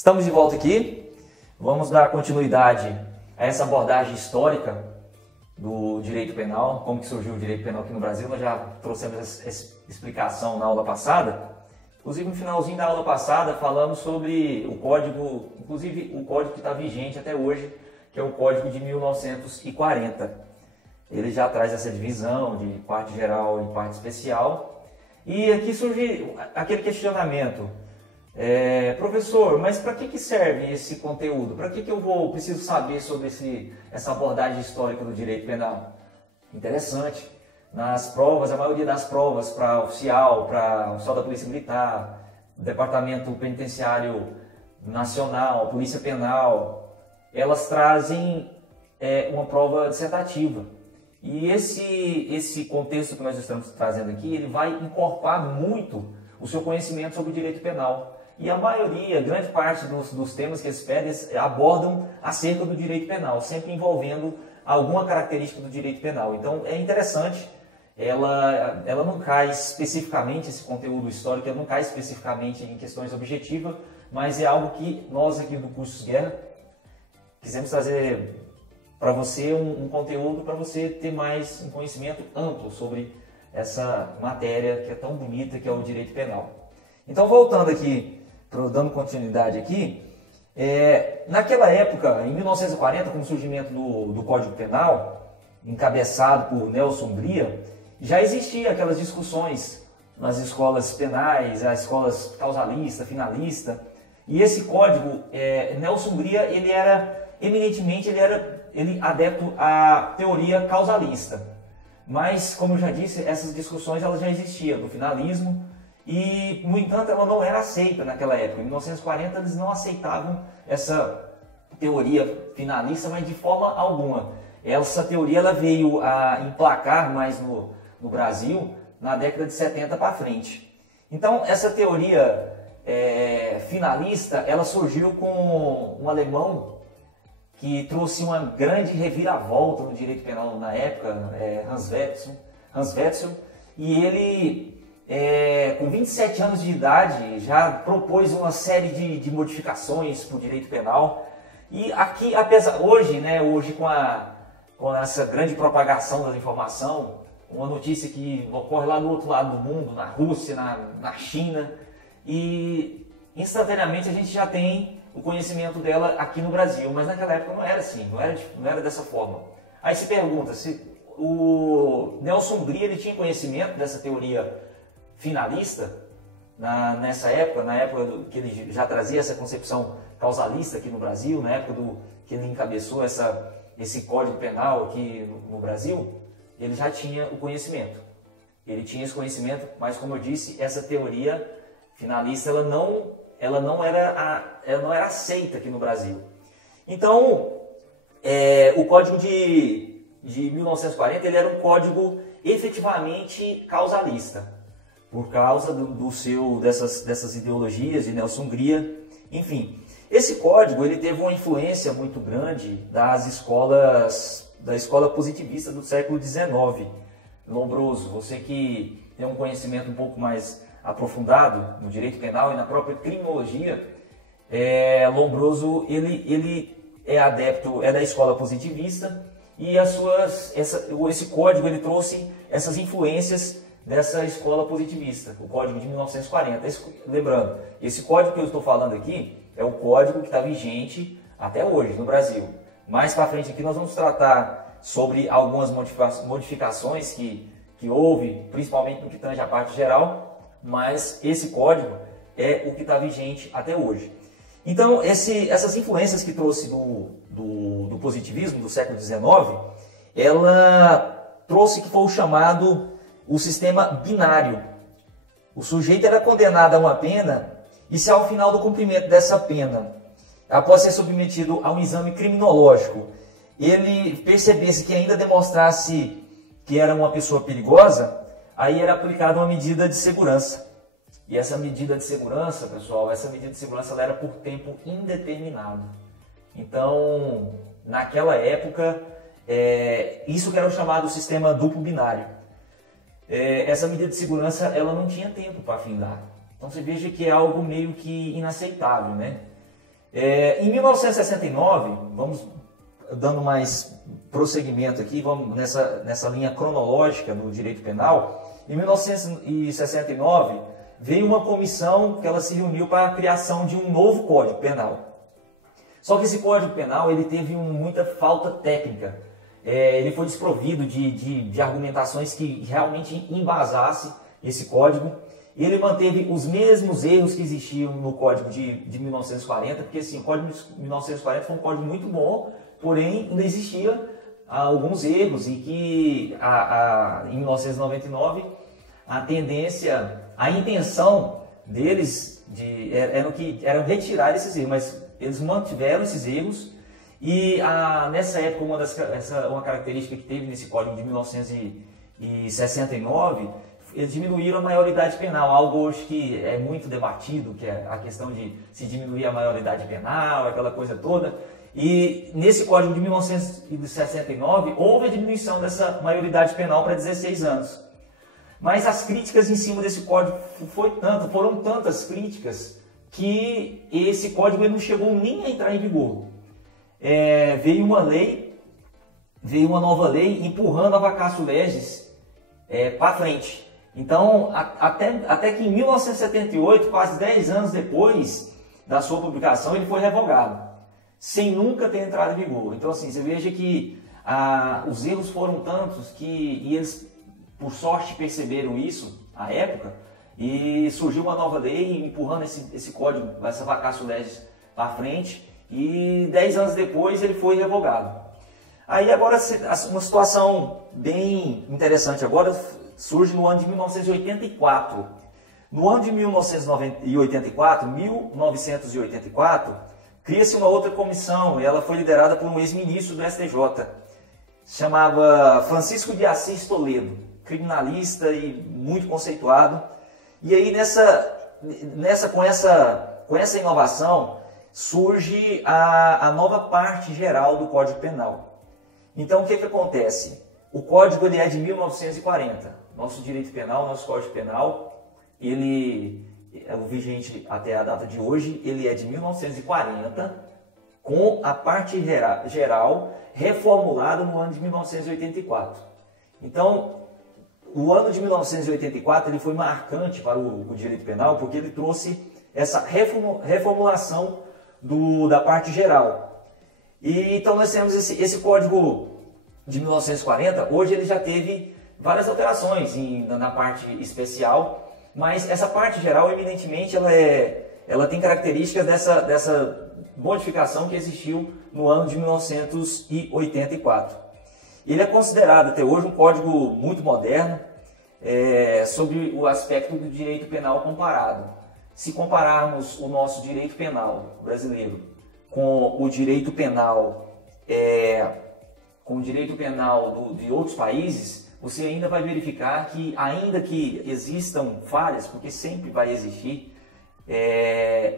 Estamos de volta aqui, vamos dar continuidade a essa abordagem histórica do direito penal, como que surgiu o direito penal aqui no Brasil. Nós já trouxemos essa explicação na aula passada, inclusive no finalzinho da aula passada falamos sobre o código, inclusive o código que está vigente até hoje, que é o Código de 1940. Ele já traz essa divisão de parte geral e parte especial, e aqui surge aquele questionamento. Professor, mas para que serve esse conteúdo? Para que eu preciso saber sobre essa abordagem histórica do direito penal? Interessante. Nas provas, a maioria das provas para oficial da Polícia Militar, Departamento Penitenciário Nacional, Polícia Penal, elas trazem uma prova dissertativa. E esse contexto que nós estamos trazendo aqui, ele vai encorpar muito o seu conhecimento sobre o direito penal. E a maioria, grande parte dos temas que eles pedem abordam acerca do direito penal, sempre envolvendo alguma característica do direito penal. Então é interessante, ela não cai especificamente, esse conteúdo histórico, ela não cai especificamente em questões objetivas, mas é algo que nós aqui do Cursos Guerra quisemos trazer para você um conteúdo para você ter mais um conhecimento amplo sobre essa matéria que é tão bonita, que é o direito penal. Então, voltando aqui, dando continuidade aqui, naquela época, em 1940, com o surgimento do Código Penal, encabeçado por Nelson Hungria, já existiam aquelas discussões nas escolas penais, as escolas causalista, finalista, e esse código, Nelson Hungria, ele era eminentemente adepto à teoria causalista. Mas, como eu já disse, essas discussões elas já existiam no finalismo e, no entanto, ela não era aceita naquela época. Em 1940, eles não aceitavam essa teoria finalista, mas de forma alguma. Essa teoria ela veio a emplacar mais no Brasil na década de 70 para frente. Então, essa teoria finalista, ela surgiu com um alemão que trouxe uma grande reviravolta no direito penal na época, Hans Wetzel, e ele, com 27 anos de idade, já propôs uma série de modificações para o direito penal. E aqui, hoje com essa grande propagação da informação, uma notícia que ocorre lá do outro lado do mundo, na Rússia, na China, e instantaneamente a gente já tem o conhecimento dela aqui no Brasil, mas naquela época não era assim, não era dessa forma. Aí se pergunta se o Nelson Hungria ele tinha conhecimento dessa teoria finalista nessa época, na época que ele já trazia essa concepção causalista aqui no Brasil, na época que ele encabeçou esse Código Penal aqui no Brasil, ele já tinha o conhecimento. Ele tinha esse conhecimento, mas como eu disse, essa teoria finalista ela não era aceita aqui no Brasil. Então, o Código de 1940 ele era um código efetivamente causalista, por causa dessas ideologias de Nelson Hungria. Enfim, esse código ele teve uma influência muito grande da escola positivista do século XIX. Lombroso, você que tem um conhecimento um pouco mais aprofundado no direito penal e na própria criminologia, Lombroso ele é adepto da escola positivista e esse código ele trouxe essas influências dessa escola positivista, o Código de 1940. Lembrando, esse código que eu estou falando aqui é o código que está vigente até hoje no Brasil. Mais para frente aqui nós vamos tratar sobre algumas modificações que houve, principalmente no que tange a parte geral, mas esse código é o que está vigente até hoje. Então, essas influências que trouxe do positivismo do século XIX, ela trouxe que foi o chamado o sistema binário. O sujeito era condenado a uma pena e se ao final do cumprimento dessa pena, após ser submetido a um exame criminológico, ele percebesse que ainda demonstrasse que era uma pessoa perigosa, aí era aplicada uma medida de segurança. E essa medida de segurança, pessoal, ela era por tempo indeterminado. Então, naquela época, isso que era o chamado sistema duplo binário. Essa medida de segurança, ela não tinha tempo para findar. Então, você veja que é algo meio que inaceitável, né? Em 1969, vamos dando mais prosseguimento aqui, vamos nessa linha cronológica do direito penal. Em 1969, veio uma comissão que ela se reuniu para a criação de um novo Código Penal. Só que esse Código Penal ele teve muita falta técnica. Ele foi desprovido de argumentações que realmente embasasse esse código. Ele manteve os mesmos erros que existiam no Código de 1940, porque assim, o Código de 1940 foi um código muito bom, porém ainda existia alguns erros e que em 1999 a tendência, a intenção deles era retirar esses erros, mas eles mantiveram esses erros e nessa época uma característica que teve nesse Código de 1969, eles diminuíram a maioridade penal, algo hoje que é muito debatido, que é a questão de se diminuir a maioridade penal, aquela coisa toda. E nesse Código de 1969 houve a diminuição dessa maioridade penal para 16 anos. Mas as críticas em cima desse código foram tantas críticas que esse código ele não chegou nem a entrar em vigor. Veio uma nova lei empurrando a vacatio legis para frente. Então, até que em 1978, quase 10 anos depois da sua publicação, ele foi revogado, sem nunca ter entrado em vigor. Então, assim, você veja que os erros foram tantos e eles, por sorte, perceberam isso à época e surgiu uma nova lei empurrando esse código, essa vacatio legis para frente e 10 anos depois ele foi revogado. Aí agora uma situação bem interessante agora surge no ano de 1984. No ano de 1984, cria-se uma outra comissão e ela foi liderada por um ex-ministro do STJ, chamava Francisco de Assis Toledo, criminalista e muito conceituado. E aí com essa inovação surge a nova parte geral do Código Penal. Então o que acontece? O código ele é de 1940. Nosso direito penal, nosso Código Penal, ele é o vigente até a data de hoje, ele é de 1940, com a parte geral reformulada no ano de 1984. Então, o ano de 1984 ele foi marcante para o direito penal porque ele trouxe essa reformulação da parte geral. E então nós temos esse código de 1940, hoje ele já teve várias alterações na parte especial, mas essa parte geral, evidentemente, ela tem características dessa modificação que existiu no ano de 1984. Ele é considerado até hoje um código muito moderno sobre o aspecto do direito penal comparado. Se compararmos o nosso direito penal brasileiro com o direito penal de outros países, você ainda vai verificar que, ainda que existam falhas, porque sempre vai existir,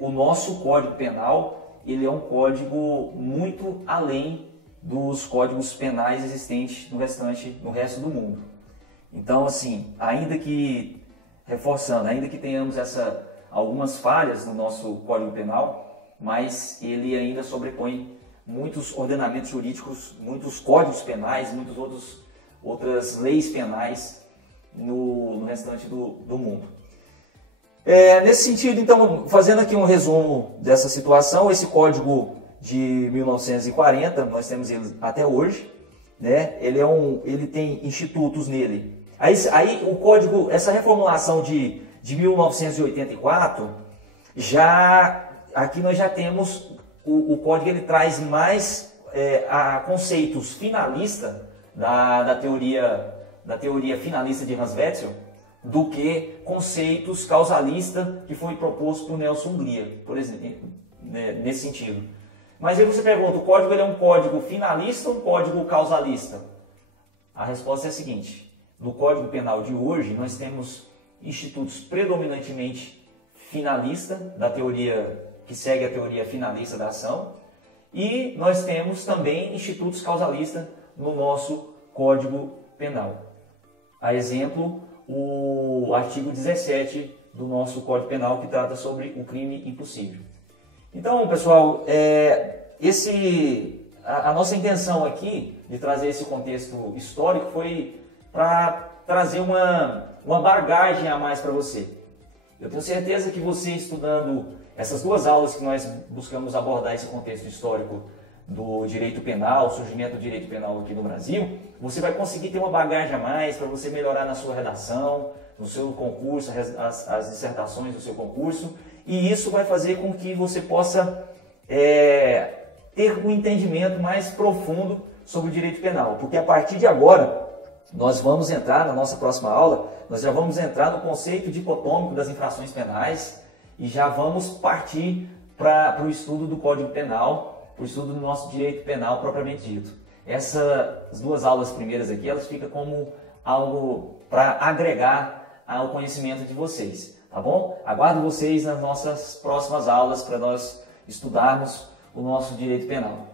o nosso Código Penal ele é um código muito além dos códigos penais existentes no resto do mundo. Então, assim, ainda que tenhamos algumas falhas no nosso Código Penal, mas ele ainda sobrepõe muitos ordenamentos jurídicos, muitos códigos penais, muitas outras leis penais no restante do mundo. Nesse sentido, então, fazendo aqui um resumo dessa situação, esse código de 1940, nós temos ele até hoje, né? Ele tem institutos nele. Aí o código, essa reformulação de 1984, aqui nós já temos o código, ele traz mais conceitos finalistas da teoria finalista de Hans Wetzel do que conceitos causalistas que foi proposto por Nelson Hungria, por exemplo, nesse sentido. Mas aí você pergunta, o código ele é um código finalista ou um código causalista? A resposta é a seguinte: no Código Penal de hoje nós temos institutos predominantemente finalistas, que segue a teoria finalista da ação, e nós temos também institutos causalistas no nosso Código Penal. A exemplo, o artigo 17 do nosso Código Penal, que trata sobre o crime impossível. Então, pessoal, a nossa intenção aqui de trazer esse contexto histórico foi para trazer uma bagagem a mais para você. Eu tenho certeza que você, estudando essas duas aulas que nós buscamos abordar esse contexto histórico do direito penal, o surgimento do direito penal aqui no Brasil, você vai conseguir ter uma bagagem a mais para você melhorar na sua redação, no seu concurso, as dissertações do seu concurso, e isso vai fazer com que você possa ter um entendimento mais profundo sobre o direito penal, porque a partir de agora, nós vamos entrar na nossa próxima aula, nós já vamos entrar no conceito dicotômico das infrações penais e já vamos partir para o estudo do Código Penal, para o estudo do nosso direito penal propriamente dito. Essas duas aulas primeiras aqui, elas ficam como algo para agregar ao conhecimento de vocês, tá bom? Aguardo vocês nas nossas próximas aulas para nós estudarmos o nosso direito penal.